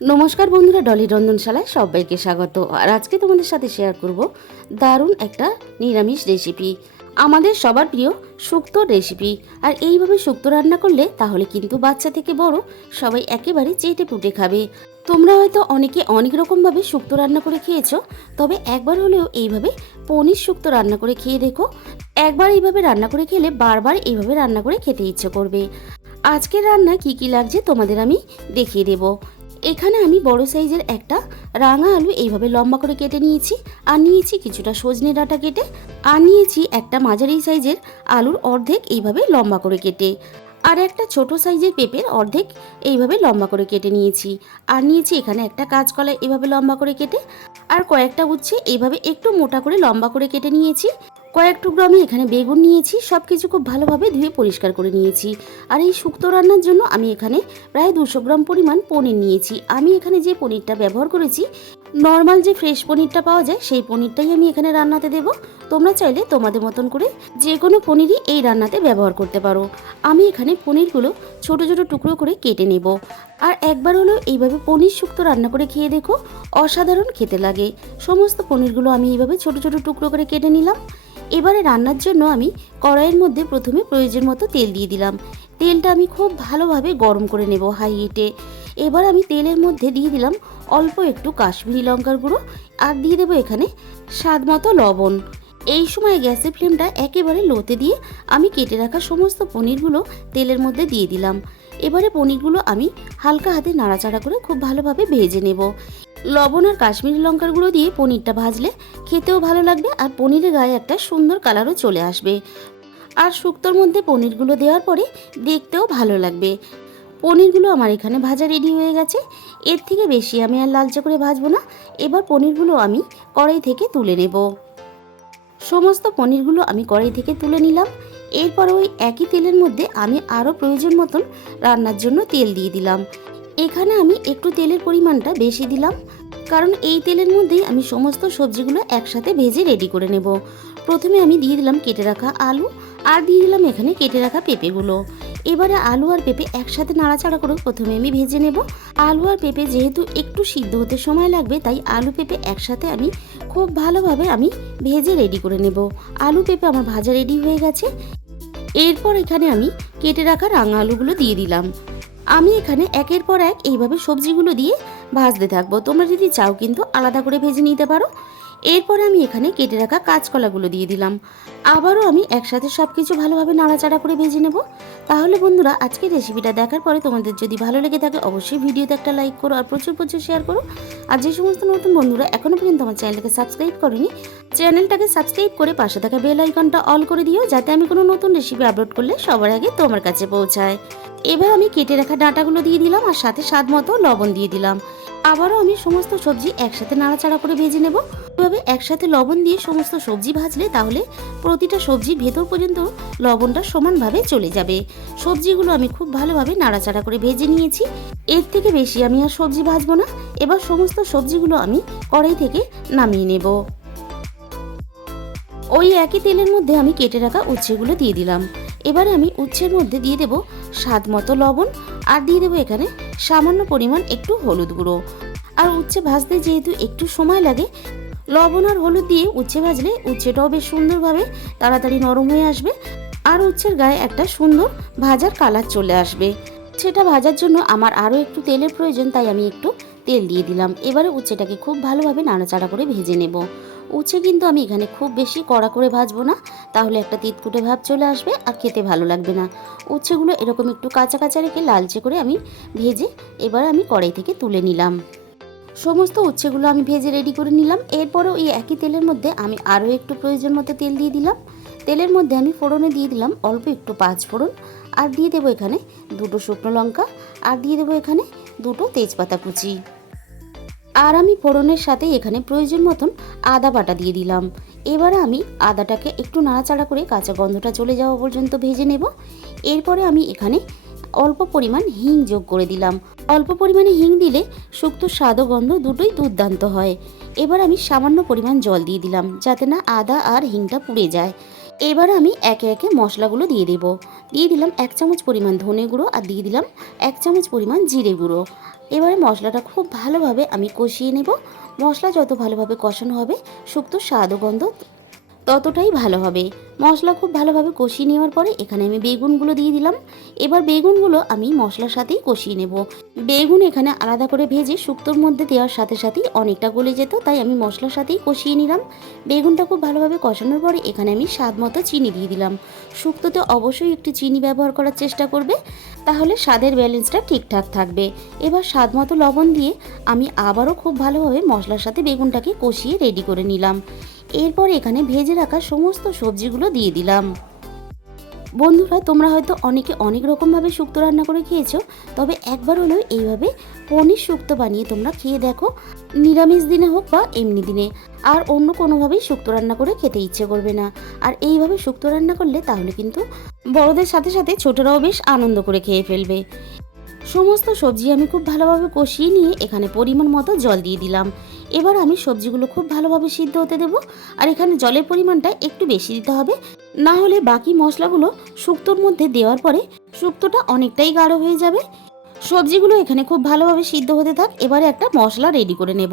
নমস্কার বন্ধুরা, ডলি রন্ধনশালায় সবাইকে স্বাগত। আর আজকে তোমাদের সাথে শেয়ার করব দারুণ একটা নিরামিষ রেসিপি, আমাদের সবার প্রিয় শুক্তো রেসিপি। আর এইভাবে শুক্তো রান্না করলে তাহলে কিন্তু বাচ্চা থেকে বড় সবাই একেবারে চেটে পুটে খাবে। তোমরা হয়তো অনেকে অনেক রকমভাবে শুক্তো রান্না করে খেয়েছো, তবে একবার হলেও এইভাবে পনির শুক্তো রান্না করে খেয়ে দেখো। একবার এইভাবে রান্না করে খেলে বারবার এইভাবে রান্না করে খেতে ইচ্ছে করবে। আজকের রান্না কি কি লাগছে তোমাদের আমি দেখিয়ে দেবো। এখানে আমি বড় সাইজের একটা রাঙা আলু এইভাবে লম্বা করে কেটে নিয়েছি, আর নিয়েছি কিছুটা সজনে ডাঁটা কেটে, আর নিয়েছি একটা মাঝারি সাইজের আলুর অর্ধেক এইভাবে লম্বা করে কেটে, আর একটা ছোট সাইজের পেঁপের অর্ধেক এইভাবে লম্বা করে কেটে নিয়েছি, আর নিয়েছি এখানে একটা কাঁচকলা এইভাবে লম্বা করে কেটে, আর কয়েকটা উচ্ছে এইভাবে একটু মোটা করে লম্বা করে কেটে নিয়েছি। কয়েক টুকরো আমি এখানে বেগুন নিয়েছি, সব কিছু খুব ভালোভাবে ধুয়ে পরিষ্কার করে নিয়েছি। আর এই শুক্তো রান্নার জন্য আমি এখানে প্রায় 200 গ্রাম পরিমাণ পনির নিয়েছি। আমি এখানে যে পনিরটা ব্যবহার করেছি, নর্মাল যে ফ্রেশ পনিরটা পাওয়া যায় সেই পনিরটাই আমি এখানে রান্নাতে দেব। তোমরা চাইলে তোমাদের মতন করে যে কোনো পনিরই এই রান্নাতে ব্যবহার করতে পারো। আমি এখানে পনিরগুলো ছোট ছোট টুকরো করে কেটে নেব। আর একবার হলেও এইভাবে পনির শুক্তো রান্না করে খেয়ে দেখো, অসাধারণ খেতে লাগে। সমস্ত পনিরগুলো আমি এইভাবে ছোট ছোট টুকরো করে কেটে নিলাম। এবারে রান্নার জন্য আমি কড়াইয়ের মধ্যে প্রথমে প্রয়োজন মতো তেল দিয়ে দিলাম। তেলটা আমি খুব ভালোভাবে গরম করে নেব হাই হিটে। এবার আমি তেলের মধ্যে দিয়ে দিলাম অল্প একটু কাশ্মীরি লঙ্কার গুঁড়ো, আর দিয়ে দেবো এখানে স্বাদ মতো লবণ। এই সময় গ্যাসের ফ্লেমটা একেবারে লোতে দিয়ে আমি কেটে রাখা সমস্ত পনিরগুলো তেলের মধ্যে দিয়ে দিলাম। এবারে পনিরগুলো আমি হালকা হাতে নাড়াচাড়া করে খুব ভালোভাবে ভেজে নেব। লবণ আর কাশ্মীরি লঙ্কার গুঁড়ো দিয়ে পনিরটা ভাজলে খেতেও ভালো লাগবে, আর পনিরের গায়ে একটা সুন্দর কালারও চলে আসবে। আর শুক্তোর মধ্যে পনিরগুলো দেওয়ার পরে দেখতেও ভালো লাগবে। পনিরগুলো আমার এখানে ভাজা রেডি হয়ে গেছে। এর থেকে বেশি আমি আর লালচে করে ভাজবো না। এবার পনিরগুলো আমি কড়াই থেকে তুলে নেব। সমস্ত পনিরগুলো আমি কড়াই থেকে তুলে নিলাম। এরপর ওই একই তেলের মধ্যে আমি আরও প্রয়োজন মতন রান্নার জন্য তেল দিয়ে দিলাম। এখানে আমি একটু তেলের পরিমাণটা বেশি দিলাম, কারণ এই তেলের মধ্যেই আমি সমস্ত সবজিগুলো একসাথে ভেজে রেডি করে নেব। প্রথমে আমি দিয়ে দিলাম কেটে রাখা আলু, আর দিয়ে দিলাম এখানে কেটে রাখা পেঁপেগুলো। এবারে আলু আর পেঁপে একসাথে নাড়াচাড়া করে প্রথমে আমি ভেজে নেব। আলু আর পেঁপে যেহেতু একটু সিদ্ধ হতে সময় লাগবে, তাই আলু পেঁপে একসাথে আমি খুব ভালোভাবে আমি ভেজে রেডি করে নেব। আলু পেঁপে আমার ভাজা রেডি হয়ে গেছে। এরপর এখানে আমি কেটে রাখা রাঙা আলুগুলো দিয়ে দিলাম। আমি এখানে একের পর এক এইভাবে সবজিগুলো দিয়ে ভাজতে থাকবো। তোমরা যদি চাও কিন্তু আলাদা করে ভেজে নিতে পারো। এরপরে আমি এখানে কেটে রাখা কাঁচকলাগুলো দিয়ে দিলাম। আবারও আমি একসাথে সব কিছু ভালোভাবে নাড়াচাড়া করে ভেজে নেব। তাহলে বন্ধুরা, আজকের রেসিপিটা দেখার পরে তোমাদের যদি ভালো লেগে থাকে অবশ্যই ভিডিওতে একটা লাইক করো, আর প্রচুর প্রচুর শেয়ার করো। আর যে সমস্ত নতুন বন্ধুরা এখনও পর্যন্ত আমার চ্যানেলটাকে সাবস্ক্রাইব করেনি, চ্যানেলটাকে সাবস্ক্রাইব করে পাশে থাকা বেল আইকনটা অল করে দিও, যাতে আমি কোনো নতুন রেসিপি আপলোড করলে সবার আগে তোমার কাছে পৌঁছায়। এবার আমি কেটে রাখা ডাঁটাগুলো দিয়ে দিলাম, আর সাথে স্বাদ মতো লবণ দিয়ে দিলাম। আবারও আমি সমস্ত সবজি একসাথে নাড়াচাড়া করে ভেজে নেব। এভাবে একসাথে লবণ দিয়ে সমস্ত সবজি ভাজলে তাহলে প্রতিটা সবজির ভেতর পর্যন্ত লবণটা সমানভাবে চলে যাবে। সবজিগুলো আমি খুব ভালোভাবে নাড়াচাড়া করে ভেজে নিয়েছি। এর থেকে বেশি আমি আর সবজি ভাজবো না। এবার সমস্ত সবজিগুলো আমি কড়াই থেকে নামিয়ে নেব। ওই একই তেলের মধ্যে আমি কেটে রাখা উচ্ছেগুলো দিয়ে দিলাম। এবারে আমি উচ্ছের মধ্যে দিয়ে দেব স্বাদ মতো লবণ, আর দিয়ে দেবো এখানে সামান্য পরিমাণ একটু হলুদ গুঁড়ো। আর উচ্ছে ভাজতে যেহেতু একটু সময় লাগে, লবণ আর হলুদ দিয়ে উচ্ছে ভাজলে উচ্ছেটাও বেশ সুন্দরভাবে তাড়াতাড়ি নরম হয়ে আসবে, আর উচ্ছের গায়ে একটা সুন্দর ভাজার কালার চলে আসবে। সেটা ভাজার জন্য আমার আরও একটু তেলের প্রয়োজন, তাই আমি একটু তেল দিয়ে দিলাম। এবারে উচ্ছেটাকে খুব ভালোভাবে নাড়াচাড়া করে ভেজে নেব। উচ্ছে কিন্তু আমি এখানে খুব বেশি কড়া করে ভাজবো না, তাহলে একটা তিতকুটে ভাব চলে আসবে আর খেতে ভালো লাগবে না। উচ্ছেগুলো এরকম একটু কাঁচা কাঁচা রেখে লালচে করে আমি ভেজে এবার আমি কড়াই থেকে তুলে নিলাম। সমস্ত উচ্ছেগুলো আমি ভেজে রেডি করে নিলাম। এরপরে ওই একই তেলের মধ্যে আমি আরও একটু প্রয়োজন মতো তেল দিয়ে দিলাম। তেলের মধ্যে আমি ফোড়নে দিয়ে দিলাম অল্প একটু 5 ফোড়ন, আর দিয়ে দেবো এখানে 2টো শুকনো লঙ্কা, আর দিয়ে দেবো এখানে 2টো তেজপাতা কুচি। আর আমি ফোড়নের সাথে এখানে প্রয়োজন মতন আদা বাটা দিয়ে দিলাম। এবারে আমি আদাটাকে একটু নাড়াচাড়া করে কাঁচা গন্ধটা চলে যাওয়া পর্যন্ত ভেজে নেব। এরপরে আমি এখানে অল্প পরিমাণ হিং যোগ করে দিলাম। অল্প পরিমাণে হিং দিলে শুক্তোর স্বাদ ও গন্ধ দুটোই দুর্দান্ত হয়। এবার আমি সামান্য পরিমাণ জল দিয়ে দিলাম, যাতে না আদা আর হিংটা পুড়ে যায়। এবার আমি একে একে মশলাগুলো দিয়ে দেব। দিয়ে দিলাম 1 চামচ পরিমাণ ধনে গুঁড়ো, আর দিয়ে দিলাম 1 চামচ পরিমাণ জিরে গুঁড়ো, এবারে মশলাটা খুব ভালোভাবে আমি কষিয়ে নেব। মশলা যত ভালোভাবে কষানো হবে শুক্তোর স্বাদ ও গন্ধ ততটাই ভালো হবে। মশলা খুব ভালোভাবে কষিয়ে নেওয়ার পরে এখানে আমি বেগুনগুলো দিয়ে দিলাম। এবার বেগুনগুলো আমি মশলার সাথেই কষিয়ে নেব। বেগুন এখানে আলাদা করে ভেজে শুক্তোর মধ্যে দেওয়ার সাথে সাথেই অনেকটা গলে যেত, তাই আমি মশলার সাথেই কষিয়ে নিলাম। বেগুনটা খুব ভালোভাবে কষানোর পরে এখানে আমি স্বাদ মতো চিনি দিয়ে দিলাম। শুক্তোতে অবশ্যই একটু চিনি ব্যবহার করার চেষ্টা করবে, তাহলে স্বাদের ব্যালেন্সটা ঠিকঠাক থাকবে। এবার স্বাদ মতো লবণ দিয়ে আমি আবারও খুব ভালোভাবে মশলার সাথে বেগুনটাকে কষিয়ে রেডি করে নিলাম। এরপর এখানে ভেজে রাখা সমস্ত সবজিগুলো দিয়ে দিলাম। বন্ধুরা, তোমরা হয়তো অনেকে অনেক রকমভাবে শুক্তো রান্না করে খেয়েছো, তবে একবার হলেও এইভাবে পনির শুক্তো বানিয়ে তোমরা খেয়ে দেখো। নিরামিষ দিনে হোক বা এমনি দিনে, আর অন্য কোনোভাবেই শুক্তো রান্না করে খেতে ইচ্ছে করবে না। আর এইভাবে শুক্তো রান্না করলে তাহলে কিন্তু বড়দের সাথে সাথে ছোটরাও বেশ আনন্দ করে খেয়ে ফেলবে। সমস্ত সবজি আমি খুব ভালোভাবে কষিয়ে নিয়ে এখানে পরিমাণ মতো জল দিয়ে দিলাম। এবার আমি সবজিগুলো খুব ভালোভাবে সিদ্ধ হতে দেব। আর এখানে জলের পরিমাণটা একটু বেশি দিতে হবে, না হলে বাকি মশলাগুলো শুক্তোর মধ্যে দেওয়ার পরে শুক্তোটা অনেকটাই গাঢ় হয়ে যাবে। সবজিগুলো এখানে খুব ভালোভাবে সিদ্ধ হতে থাক। এবারে একটা মশলা রেডি করে নেব।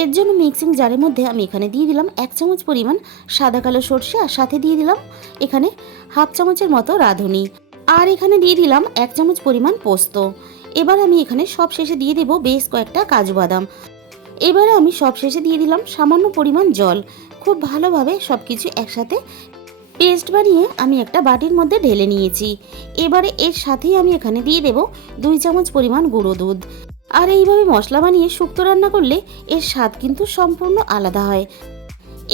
এর জন্য মিক্সিং জারের মধ্যে আমি এখানে দিয়ে দিলাম 1 চামচ পরিমাণ সাদা কালো সর্ষে, আর সাথে দিয়ে দিলাম এখানে হাফ চামচের মতো রাঁধুনি, আর এখানে দিয়ে দিলাম 1 চামচ পরিমাণ পোস্ত। এবার আমি এখানে সব শেষে দিয়ে দেব বেশ কয়েকটা কাজু বাদাম। এবারে আমি সব শেষে দিয়ে দিলাম সামান্য পরিমাণ জল। খুব ভালোভাবে সব কিছু একসাথে পেস্ট বানিয়ে আমি একটা বাটির মধ্যে ঢেলে নিয়েছি। এবারে এর সাথেই আমি এখানে দিয়ে দেব 2 চামচ পরিমাণ গুঁড়ো দুধ। আর এইভাবে মশলা বানিয়ে শুক্তো রান্না করলে এর স্বাদ কিন্তু সম্পূর্ণ আলাদা হয়।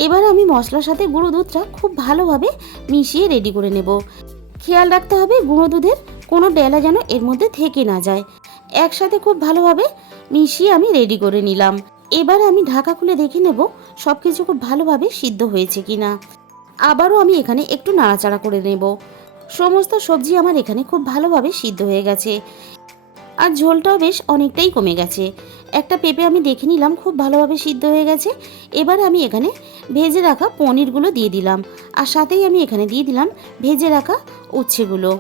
এবার আমি মশলার সাথে গুঁড়ো দুধটা খুব ভালোভাবে মিশিয়ে রেডি করে নেব। খেয়াল রাখতে হবে গুঁড়ো দুধের কোনো ডেলা যেন এর মধ্যে থেকে না যায়। একসাথে খুব ভালোভাবে মিশিয়ে আমি রেডি করে নিলাম। এবার আমি ঢাকা খুলে দেখে নেব সব কিছু খুব ভালোভাবে সিদ্ধ হয়েছে কিনা। আবারও আমি এখানে একটু নাড়াচাড়া করে নেব। সমস্ত সবজি আমার এখানে খুব ভালোভাবে সিদ্ধ হয়ে গেছে, আর ঝোলটাও বেশ অনেকটাই কমে গেছে। একটা পেঁপে আমি দেখে নিলাম খুব ভালোভাবে সিদ্ধ হয়ে গেছে। এবার আমি এখানে ভেজে রাখা পনিরগুলো দিয়ে দিলাম, আর সাথেই আমি এখানে দিয়ে দিলাম ভেজে রাখা উচ্ছেগুলো।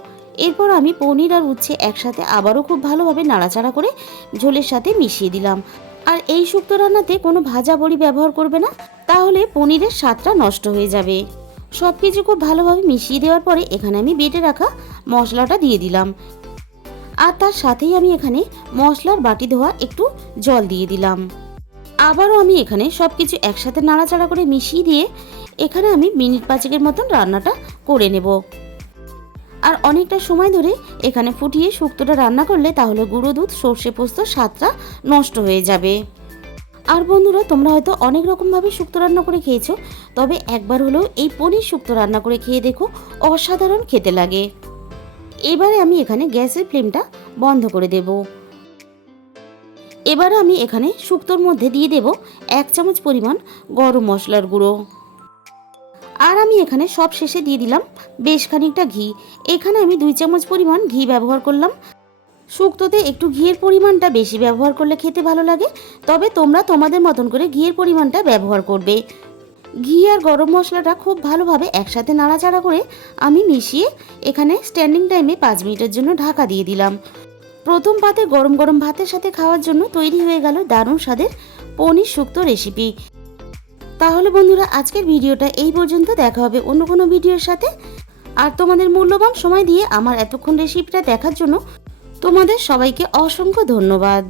এরপর আমি পনির আর উচ্ছে একসাথে আবারও খুব ভালোভাবে নাড়াচাড়া করে ঝোলের সাথে মিশিয়ে দিলাম। আর এই শুক্তো রান্নাতে কোনো ভাজা বড়ি ব্যবহার করবে না, তাহলে পনিরের স্বাদটা নষ্ট হয়ে যাবে। সব কিছু খুব ভালোভাবে মিশিয়ে দেওয়ার পরে এখানে আমি বেটে রাখা মশলাটা দিয়ে দিলাম, আর তার সাথেই আমি এখানে মশলার বাটি ধোয়া একটু জল দিয়ে দিলাম। আবারও আমি এখানে সব কিছু একসাথে নাড়াচাড়া করে মিশিয়ে দিয়ে এখানে আমি মিনিট 5 মতন রান্নাটা করে নেব। আর অনেকটা সময় ধরে এখানে ফুটিয়ে শুক্তোটা রান্না করলে তাহলে গুঁড়ো দুধ সর্ষে পোস্ত স্বাদটা নষ্ট হয়ে যাবে। আর বন্ধুরা, তোমরা হয়তো অনেক রকমভাবে শুক্তো রান্না করে খেয়েছো, তবে একবার হলেও এই পনির শুক্তো রান্না করে খেয়ে দেখো, অসাধারণ খেতে লাগে। এবারে আমি এখানে গ্যাসের ফ্লেমটা বন্ধ করে দেব। এবারে আমি এখানে শুক্তোর মধ্যে দিয়ে দেব 1 চামচ পরিমাণ গরম মশলার গুঁড়ো, আর আমি এখানে সব শেষে দিয়ে দিলাম বেশ খানিকটা ঘি। এখানে আমি 2 চামচ পরিমাণ ঘি ব্যবহার করলাম। শুক্তোতে একটু ঘিয়ের পরিমাণটা বেশি ব্যবহার করলে খেতে ভালো লাগে, তবে তোমরা তোমাদের মতন করে ঘিয়ের পরিমাণটা ব্যবহার করবে। ঘি আর গরম মশলাটা খুব ভালোভাবে একসাথে নাড়াচাড়া করে আমি মিশিয়ে এখানে স্ট্যান্ডিং টাইমে 5 মিনিটের জন্য ঢাকা দিয়ে দিলাম। প্রথম পাতে গরম গরম ভাতের সাথে খাওয়ার জন্য তৈরি হয়ে গেল দারুণ স্বাদের পনির শুক্তো রেসিপি। তাহলে বন্ধুরা, আজকের ভিডিওটা এই পর্যন্ত। দেখা হবে অন্য কোনো ভিডিওর সাথে। আর তোমাদের মূল্যবান সময় দিয়ে আমার এতক্ষণ রেসিপিটা দেখার জন্য তোমাদের সবাইকে অসংখ্য ধন্যবাদ।